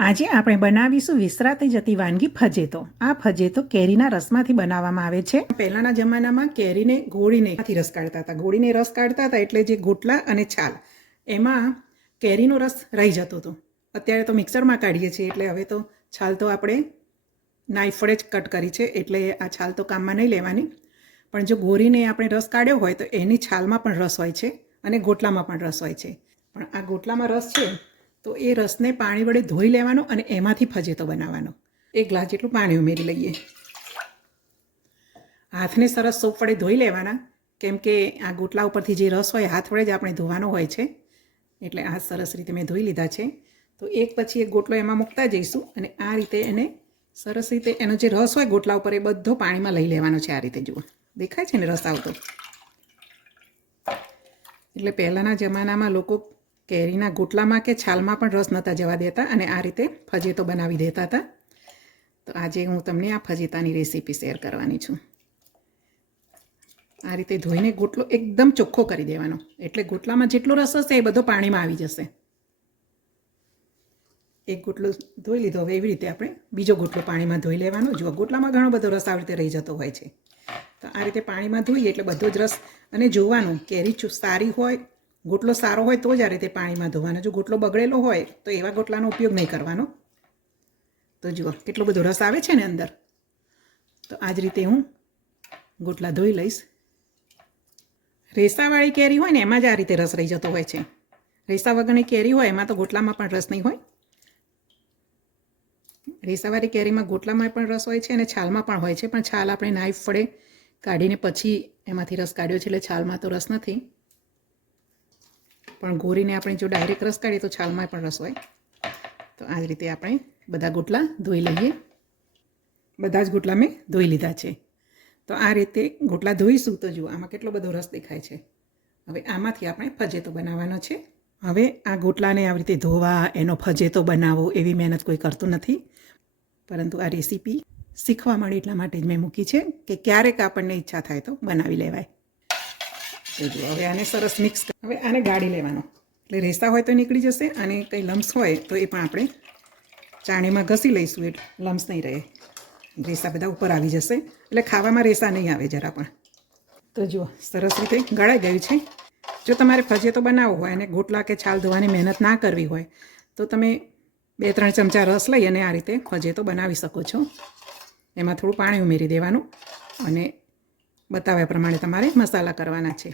આજે આપણે બનાવીશું વિસરાતી જતી વાનગી ફજેતો. આ ફજેતો કેરીના રસમાંથી બનાવવામાં આવે છે. પહેલાંના જમાનામાં કેરીને ગોળીને રસ કાઢતા હતા. ગોળીને રસ કાઢતા હતા એટલે જે ગોટલા અને છાલ એમાં કેરીનો રસ રહી જતો હતો. અત્યારે તો મિક્સરમાં કાઢીએ છીએ એટલે હવે તો છાલ તો આપણે નાઈફ વડે જ કટ કરી છે એટલે આ છાલ તો કામમાં નહીં લેવાની. પણ જો ગોળીને આપણે રસ કાઢ્યો હોય તો એની છાલમાં પણ રસ હોય છે અને ગોટલામાં પણ રસ હોય છે. પણ આ ગોટલામાં રસ છે તો એ રસને પાણી વડે ધોઈ લેવાનો અને એમાંથી ફજેતો બનાવવાનો. 1 ગ્લાસ જેટલું પાણી ઉમેરી લઈએ. હાથને સરસ સોપ વડે ધોઈ લેવાના, કેમ કે આ ગોટલા ઉપરથી જે રસ હોય હાથ વડે જ આપણે ધોવાનો હોય છે. એટલે આ સરસ રીતે મેં ધોઈ લીધા છે. તો એક પછી એક ગોટલો એમાં મૂકતા જઈશું અને આ રીતે એને સરસ રીતે એનો જે રસ હોય ગોટલા ઉપર એ બધો પાણીમાં લઈ લેવાનો છે. આ રીતે જુઓ, દેખાય છે ને રસ આવતો. એટલે પહેલાંના જમાનામાં લોકો કેરીના ગોટલામાં કે છાલમાં પણ રસ નહોતા જવા દેતા અને આ રીતે ફજેતો બનાવી દેતા હતા. તો આજે હું તમને આ ફજેતાની રેસીપી શેર કરવાની છું. આ રીતે ધોઈને ગોટલો એકદમ ચોખ્ખો કરી દેવાનો, એટલે ગોટલામાં જેટલો રસ હશે એ બધો પાણીમાં આવી જશે. એક ગોટલો ધોઈ લીધો. હવે એવી રીતે આપણે બીજો ગોટલો પાણીમાં ધોઈ લેવાનો. જો ગોટલામાં ઘણો બધો રસ આવી રીતે રહી જતો હોય છે. તો આ રીતે પાણીમાં ધોઈએ એટલે બધો જ રસ, અને જોવાનું કેરી સારી હોય, ગોટલો સારો હોય તો જ આ રીતે પાણીમાં ધોવાનો. જો ગોટલો બગડેલો હોય તો એવા ગોટલાનો ઉપયોગ નહીં કરવાનો. તો જુઓ કેટલો બધો રસ આવે છે ને અંદર. તો આ જ રીતે હું ગોટલા ધોઈ લઈશ. રેસાવાળી કેરી હોય ને એમાં જ આ રીતે રસ રહી જતો હોય છે. રેસા વગરની કેરી હોય એમાં તો ગોટલામાં પણ રસ નહીં હોય. રેસાવાળી કેરીમાં ગોટલામાં પણ રસ હોય છે અને છાલમાં પણ હોય છે, પણ છાલ આપણે નાઈફ વડે કાઢીને પછી એમાંથી રસ કાઢ્યો છે એટલે છાલમાં તો રસ નથી. પણ ગોરીને આપણે જો ડાયરેક્ટ રસ કાઢીએ તો છાલમાં પણ રસ હોય. તો આ જ રીતે આપણે બધા ગોટલા ધોઈ લઈએ. બધા જ ગોટલા મેં ધોઈ લીધા છે. તો આ રીતે ગોટલા ધોઈશું તો જુઓ આમાં કેટલો બધો રસ દેખાય છે. હવે આમાંથી આપણે ફજેતો બનાવવાનો છે. હવે આ ગોટલાને આવી રીતે ધોવા, એનો ફજેતો બનાવો એવી મહેનત કોઈ કરતું નથી, પરંતુ આ રેસીપી શીખવા મળે એટલા માટે જ મેં મૂકી છે કે ક્યારેક આપણને ઈચ્છા થાય તો બનાવી લેવાય. હવે આને સરસ મિક્સ. હવે આને ગાળી લેવાનો, એટલે રેસા હોય તો નીકળી જશે અને કંઈ લમ્સ હોય તો એ પણ આપણે ચાણીમાં ઘસી લઈશું એટલે લમ્સ નહીં રહે. રેસા બધા ઉપર આવી જશે એટલે ખાવામાં રેસા નહીં આવે જરા પણ. તો જુઓ સરસ રીતે ગળાઈ ગયું છે. જો તમારે ફજેતો બનાવવો હોય અને ગોટલા કે છાલ ધોવાની મહેનત ના કરવી હોય તો તમે 2-3 ચમચા રસ લઈ અને આ રીતે ફજેતો બનાવી શકો છો. એમાં થોડું પાણી ઉમેરી દેવાનું અને બતાવ્યા પ્રમાણે તમારે મસાલા કરવાના છે.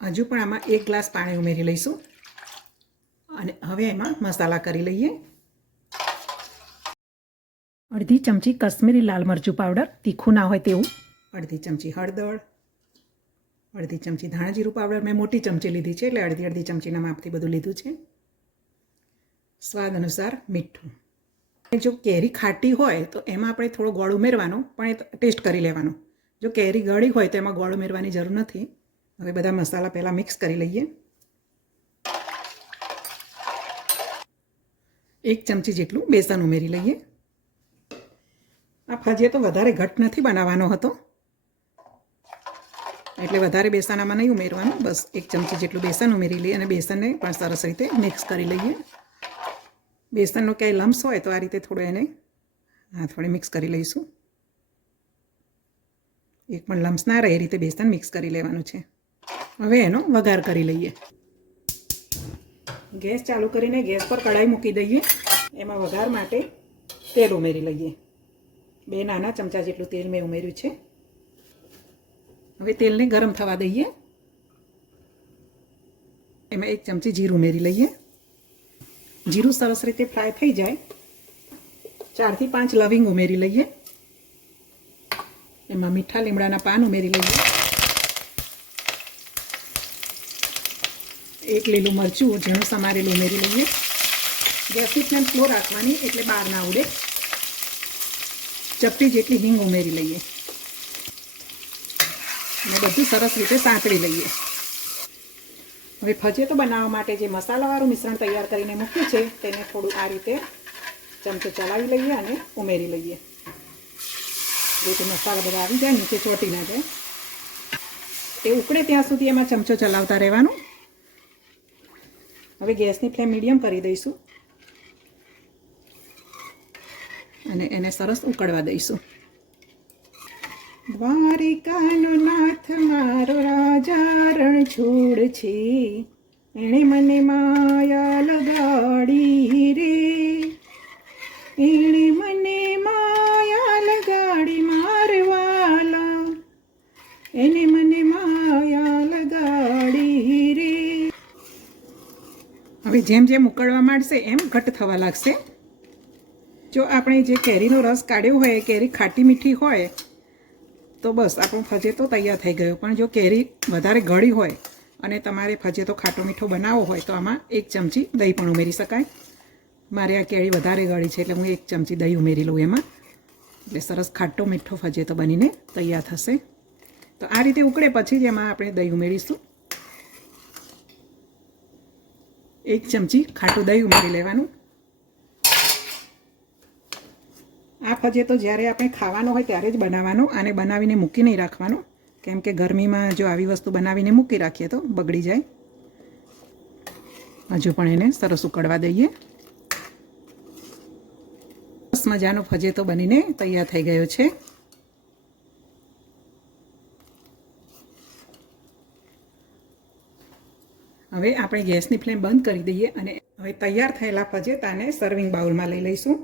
હજુ પણ આમાં 1 ગ્લાસ પાણી ઉમેરી લઈશું અને હવે એમાં મસાલા કરી લઈએ. અડધી ચમચી કશ્મીરી લાલ મરચું પાવડર, તીખું ના હોય તેવું. અડધી ચમચી હળદર, અડધી ચમચી ધાણા જીરું પાવડર. મેં મોટી ચમચી લીધી છે એટલે અડધી ચમચીના માપથી બધું લીધું છે. સ્વાદ અનુસાર મીઠું. જો કેરી ખાટી હોય તો એમાં આપણે થોડો ગોળ ઉમેરવાનો, પણ એ ટેસ્ટ કરી લેવાનો. જો કેરી ગળી હોય તો એમાં ગોળ ઉમેરવાની જરૂર નથી. હવે બધા મસાલા પહેલાં મિક્સ કરી લઈએ. 1 ચમચી જેટલું બેસન ઉમેરી લઈએ. આ ફજેતો વધારે ઘટ નથી બનાવવાનો હતો એટલે વધારે બેસન આમાં નહીં ઉમેરવાનું. બસ 1 ચમચી જેટલું બેસન ઉમેરી લઈએ અને બેસનને પણ સરસ રીતે મિક્સ કરી લઈએ. બેસનનો ક્યાંય લમ્સ હોય તો આ રીતે થોડો એને હાથ વડે મિક્સ કરી લઈશું. એક પણ લમ્સ ના રહે એ રીતે બેસન મિક્સ કરી લેવાનું છે. હવે એનો વઘાર કરી લઈએ. ગેસ ચાલુ કરીને ગેસ પર કઢાઈ મૂકી દઈએ. એમાં વઘાર માટે તેલ ઉમેરી લઈએ. 2 નાના ચમચા જેટલું તેલ મેં ઉમેર્યું છે. હવે તેલને ગરમ થવા દઈએ. એમાં 1 ચમચી જીરું ઉમેરી લઈએ. જીરું સરસ રીતે ફ્રાય થઈ જાય 4 થી 5 લવિંગ ઉમેરી લઈએ. એમાં મીઠા લીમડાના પાન ઉમેરી લઈએ. 1 લીલું મરચું ઝીણું સમારેલું ઉમેરી લઈએ. ગેસની ફ્લેમ સ્લો રાખવાની એટલે બહાર ના ઉડે. ચપટી જેટલી હિંગ ઉમેરી લઈએ અને બધું સરસ રીતે સાંતળી લઈએ. હવે ફજેતો બનાવવા માટે જે મસાલાવાળું મિશ્રણ તૈયાર કરીને મૂક્યું છે તેને થોડું આ રીતે ચમચો ચલાવી લઈએ અને ઉમેરી લઈએ. જેથી મસાલા બધા આવી જાય, નીચે ચોંટી ના જાય. એ ઉકળે ત્યાં સુધી એમાં ચમચો ચલાવતા રહેવાનું. હવે ગેસની ફ્લેમ મીડિયમ કરી દઈશું અને એને સરસ ઉકળવા દઈશું. દ્વારિકાનો નાથ મારો રાજા રણછોડ છે, એણે મને માયા લગાડી રે, એણે મને માયા લગાડી મારવાલા, એને મને માયા લગાડી રે. હવે જેમ જેમ ઉકળવા માંડશે એમ ઘટ થવા લાગશે. જો આપણે જે કેરીનો રસ કાઢ્યો હોય એ કેરી ખાટી મીઠી હોય તો બસ આપણો ફજેતો તૈયાર થઈ ગયો. પણ જો કેરી વધારે ગળી હોય અને તમારે ફજેતો ખાટો મીઠો બનાવવો હોય તો આમાં 1 ચમચી દહીં પણ ઉમેરી શકાય. મારે આ કેરી વધારે ગળી છે એટલે હું 1 ચમચી દહીં ઉમેરી લઉં એમાં, એટલે સરસ ખાટો મીઠો ફજેતો બનીને તૈયાર થશે. તો આ રીતે ઉકળે પછી જ એમાં આપણે દહીં ઉમેરીશું. 1 ચમચી ખાટું દહીં ઉમેરી લેવાનું. આ ફજેતો જ્યારે આપણે ખાવાનો હોય ત્યારે જ બનાવવાનો, આને બનાવીને મૂકી નહીં રાખવાનો, કેમ કે ગરમીમાં જો આવી વસ્તુ બનાવીને મૂકી રાખીએ તો બગડી જાય. હજુ પણ એને સરસ ઉકળવા દઈએ. સરસ મજાનો ફજેતો બનીને તૈયાર થઈ ગયો છે. હવે આપણે ગેસની ફ્લેમ બંધ કરી દઈએ અને હવે તૈયાર થયેલા ફજેતાને સર્વિંગ બાઉલમાં લઈ લઈશું.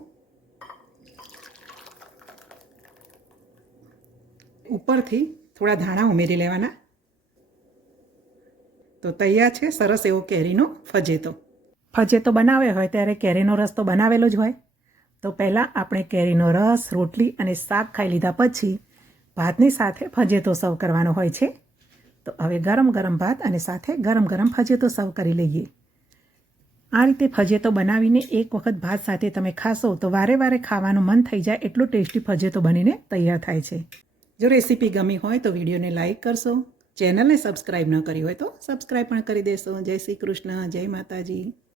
ઉપરથી થોડા ધાણા ઉમેરી લેવાના. તો તૈયાર છે સરસ એવો કેરીનો ફજેતો. ફજેતો બનાવ્યો હોય ત્યારે કેરીનો રસ તો બનાવેલો જ હોય. તો પહેલાં આપણે કેરીનો રસ, રોટલી અને શાક ખાઈ લીધા પછી ભાતની સાથે ફજેતો સર્વ કરવાનો હોય છે. તો હવે ગરમ ગરમ ભાત અને સાથે ગરમ ગરમ ફજેતો સર્વ કરી લઈએ. આ રીતે ફજેતો બનાવીને એક વખત ભાત સાથે તમે ખાશો તો વારે વારે ખાવાનું મન થઈ જાય એટલો ટેસ્ટી ફજેતો બનીને તૈયાર થાય છે. જો રેસીપી ગમી હોય તો વિડીયોને લાઇક કરશો, ચેનલને સબસ્ક્રાઈબ ન કરી હોય તો સબસ્ક્રાઈબ પણ કરી દેશો. જય શ્રી કૃષ્ણ, જય માતાજી.